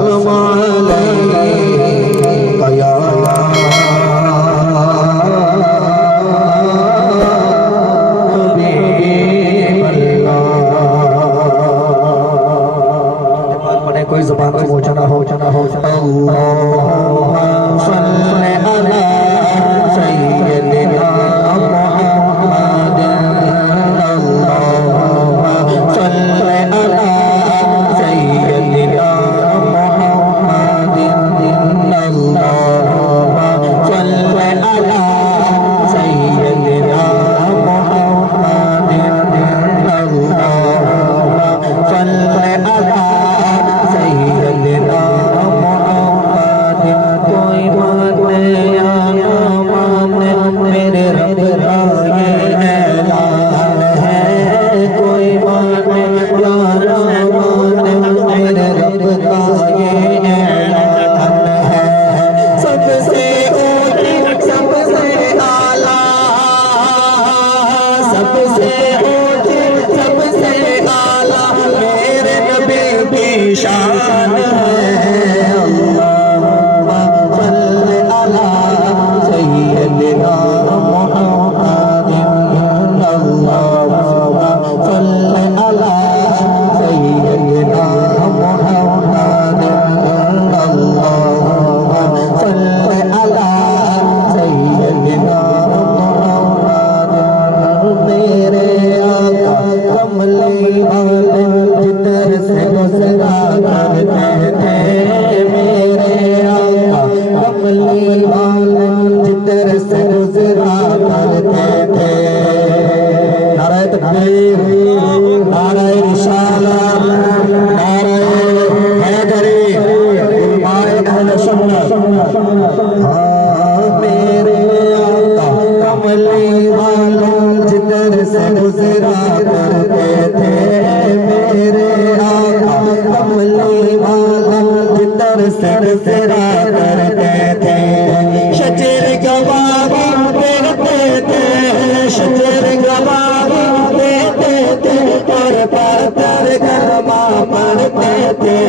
وسلم عليك يا حبيب الله. کوئی زبان کو موچنا ہو اللہم صلی علی سیدنا محمد اللہم صلی علی سیدنا محمد اللہم صلی علی سیدنا محمد اللہم صلی علی شان ہے اللہم صلی علی سیدنا محمد اللہم صلی علی سیدنا محمد اللہم صلی علی سیدنا محمد. میرے آقا کملی والے جدھر سے گزرا کرتے تھے میرے آقا کملی والے جدھر سے گزرا کرتے تھے. نعرہ تکبیر نعرہ رسالت نعرہ حیدری علماء اہل سنت. میرے آقا کملی والے جدھر سے گزرا کرتے تھے میرے آقا کملی والا جدھر سے گزرا کرتے تھے. شجر گواہی دیتے تھے شجر گواہی دیتے تھے اور پتھر کلمہ پڑھتے تھے.